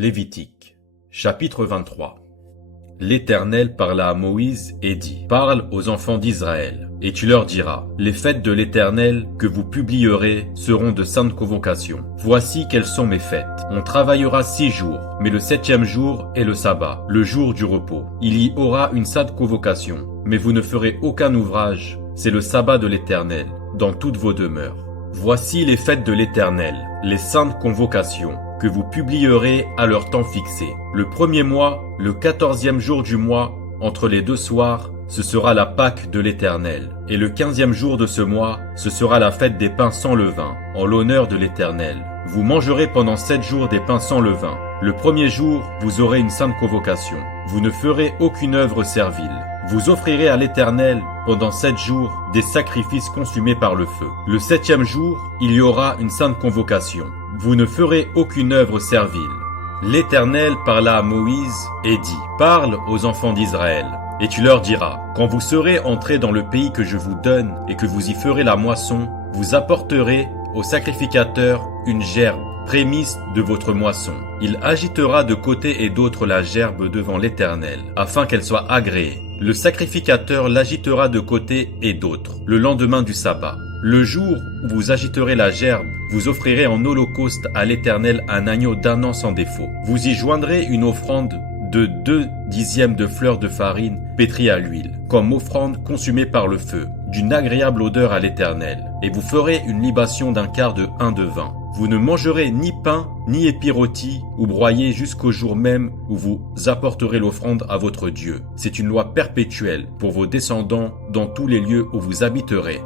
Lévitique, chapitre 23. L'Éternel parla à Moïse et dit: Parle aux enfants d'Israël, et tu leur diras: Les fêtes de l'Éternel que vous publierez seront de saintes convocations. Voici quelles sont mes fêtes. On travaillera 6 jours, mais le 7e jour est le sabbat, le jour du repos. Il y aura une sainte convocation, mais vous ne ferez aucun ouvrage. C'est le sabbat de l'Éternel, dans toutes vos demeures. Voici les fêtes de l'Éternel, les saintes convocations, que vous publierez à leur temps fixé. Le premier mois, le 14e jour du mois, entre les 2 soirs, ce sera la Pâque de l'Éternel. Et le 15e jour de ce mois, ce sera la fête des pains sans levain, en l'honneur de l'Éternel. Vous mangerez pendant 7 jours des pains sans levain. Le premier jour, vous aurez une sainte convocation. Vous ne ferez aucune œuvre servile. Vous offrirez à l'Éternel, pendant 7 jours, des sacrifices consumés par le feu. Le 7e jour, il y aura une sainte convocation. Vous ne ferez aucune œuvre servile. L'Éternel parla à Moïse et dit: Parle aux enfants d'Israël, et tu leur diras: Quand vous serez entrés dans le pays que je vous donne et que vous y ferez la moisson, vous apporterez au sacrificateur une gerbe, prémisse de votre moisson. Il agitera de côté et d'autre la gerbe devant l'Éternel, afin qu'elle soit agréée. Le sacrificateur l'agitera de côté et d'autre, le lendemain du sabbat. Le jour où vous agiterez la gerbe, vous offrirez en holocauste à l'Éternel un agneau d'1 an sans défaut. Vous y joindrez une offrande de 2 dixièmes de fleurs de farine pétrie à l'huile, comme offrande consumée par le feu, d'une agréable odeur à l'Éternel. Et vous ferez une libation d'un quart de hin de vin. Vous ne mangerez ni pain, ni épis rôtis, ou broyés jusqu'au jour même où vous apporterez l'offrande à votre Dieu. C'est une loi perpétuelle pour vos descendants dans tous les lieux où vous habiterez.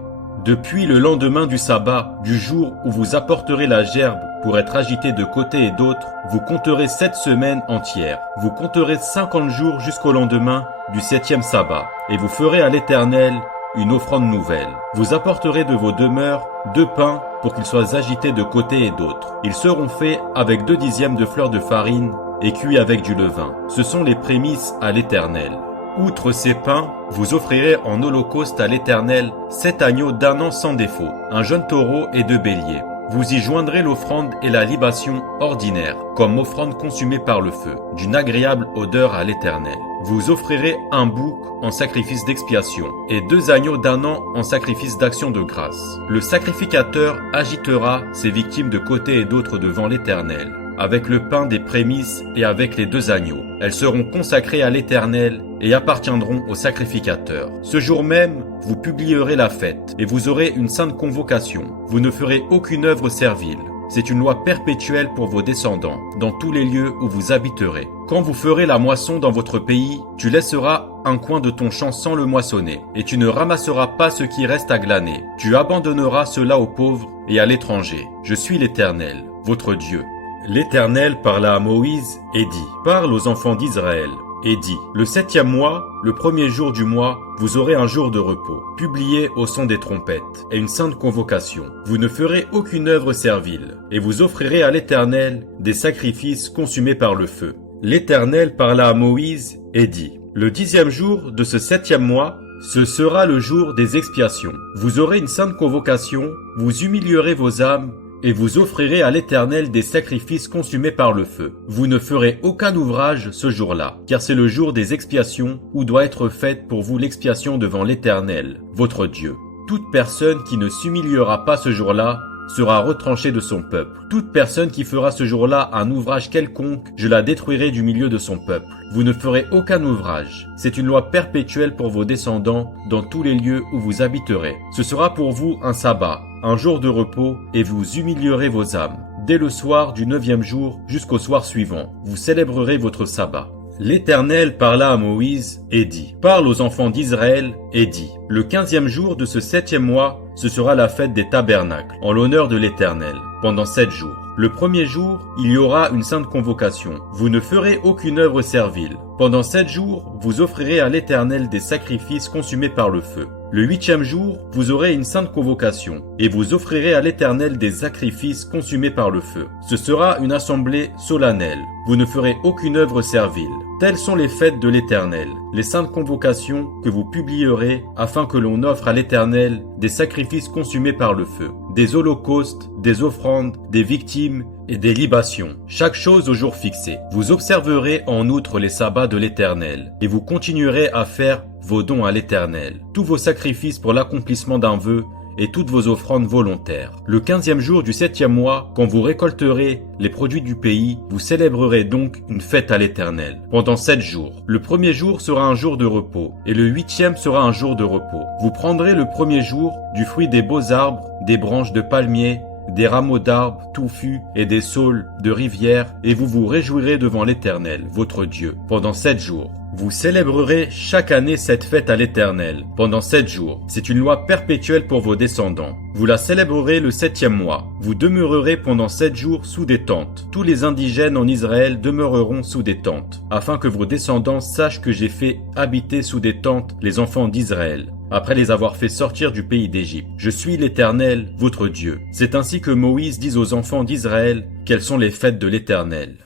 Depuis le lendemain du sabbat, du jour où vous apporterez la gerbe pour être agitée de côté et d'autre, vous compterez 7 semaines entières. Vous compterez 50 jours jusqu'au lendemain du 7e sabbat, et vous ferez à l'Éternel une offrande nouvelle. Vous apporterez de vos demeures 2 pains pour qu'ils soient agités de côté et d'autre. Ils seront faits avec 2 dixièmes de fleurs de farine et cuits avec du levain. Ce sont les prémices à l'Éternel. Outre ces pains, vous offrirez en holocauste à l'Éternel 7 agneaux d'1 an sans défaut, un jeune taureau et 2 béliers. Vous y joindrez l'offrande et la libation ordinaire, comme offrande consumée par le feu, d'une agréable odeur à l'Éternel. Vous offrirez un bouc en sacrifice d'expiation, et 2 agneaux d'1 an en sacrifice d'action de grâce. Le sacrificateur agitera ses victimes de côté et d'autre devant l'Éternel, avec le pain des prémices et avec les 2 agneaux. Elles seront consacrées à l'Éternel et appartiendront au sacrificateur. Ce jour même, vous publierez la fête, et vous aurez une sainte convocation. Vous ne ferez aucune œuvre servile. C'est une loi perpétuelle pour vos descendants, dans tous les lieux où vous habiterez. Quand vous ferez la moisson dans votre pays, tu laisseras un coin de ton champ sans le moissonner, et tu ne ramasseras pas ce qui reste à glaner. Tu abandonneras cela aux pauvres et à l'étranger. Je suis l'Éternel, votre Dieu. L'Éternel parla à Moïse et dit: Parle aux enfants d'Israël et dit: Le 7e mois, le premier jour du mois, vous aurez un jour de repos, publié au son des trompettes, et une sainte convocation. Vous ne ferez aucune œuvre servile, et vous offrirez à l'Éternel des sacrifices consumés par le feu. L'Éternel parla à Moïse et dit: Le 10e jour de ce 7e mois, ce sera le jour des expiations. Vous aurez une sainte convocation, vous humilierez vos âmes, et vous offrirez à l'Éternel des sacrifices consumés par le feu. Vous ne ferez aucun ouvrage ce jour-là, car c'est le jour des expiations où doit être faite pour vous l'expiation devant l'Éternel, votre Dieu. Toute personne qui ne s'humiliera pas ce jour-là sera retranchée de son peuple. Toute personne qui fera ce jour-là un ouvrage quelconque, je la détruirai du milieu de son peuple. Vous ne ferez aucun ouvrage. C'est une loi perpétuelle pour vos descendants dans tous les lieux où vous habiterez. Ce sera pour vous un sabbat, un jour de repos, et vous humilierez vos âmes. Dès le soir du 9e jour jusqu'au soir suivant, vous célébrerez votre sabbat. L'Éternel parla à Moïse et dit: Parle aux enfants d'Israël et dit: Le 15e jour de ce 7e mois, ce sera la fête des tabernacles, en l'honneur de l'Éternel, pendant 7 jours. Le premier jour, il y aura une sainte convocation. Vous ne ferez aucune œuvre servile. Pendant 7 jours, vous offrirez à l'Éternel des sacrifices consumés par le feu. Le 8e jour, vous aurez une sainte convocation, et vous offrirez à l'Éternel des sacrifices consumés par le feu. Ce sera une assemblée solennelle. Vous ne ferez aucune œuvre servile. Telles sont les fêtes de l'Éternel, les saintes convocations que vous publierez afin que l'on offre à l'Éternel des sacrifices consumés par le feu, des holocaustes, des offrandes, des victimes et des libations, chaque chose au jour fixé. Vous observerez en outre les sabbats de l'Éternel, et vous continuerez à faire vos dons à l'Éternel, tous vos sacrifices pour l'accomplissement d'un vœu, et toutes vos offrandes volontaires. Le 15e jour du 7e mois, quand vous récolterez les produits du pays, vous célébrerez donc une fête à l'Éternel, pendant 7 jours. Le 1er jour sera un jour de repos, et le 8e sera un jour de repos. Vous prendrez le 1er jour du fruit des beaux arbres, des branches de palmiers, des rameaux d'arbres touffus et des saules de rivière, et vous vous réjouirez devant l'Éternel, votre Dieu, pendant 7 jours. Vous célébrerez chaque année cette fête à l'Éternel, pendant 7 jours. C'est une loi perpétuelle pour vos descendants. Vous la célébrerez le 7e mois. Vous demeurerez pendant 7 jours sous des tentes. Tous les indigènes en Israël demeureront sous des tentes, afin que vos descendants sachent que j'ai fait habiter sous des tentes les enfants d'Israël, après les avoir fait sortir du pays d'Égypte. Je suis l'Éternel, votre Dieu. C'est ainsi que Moïse dit aux enfants d'Israël quelles sont les fêtes de l'Éternel.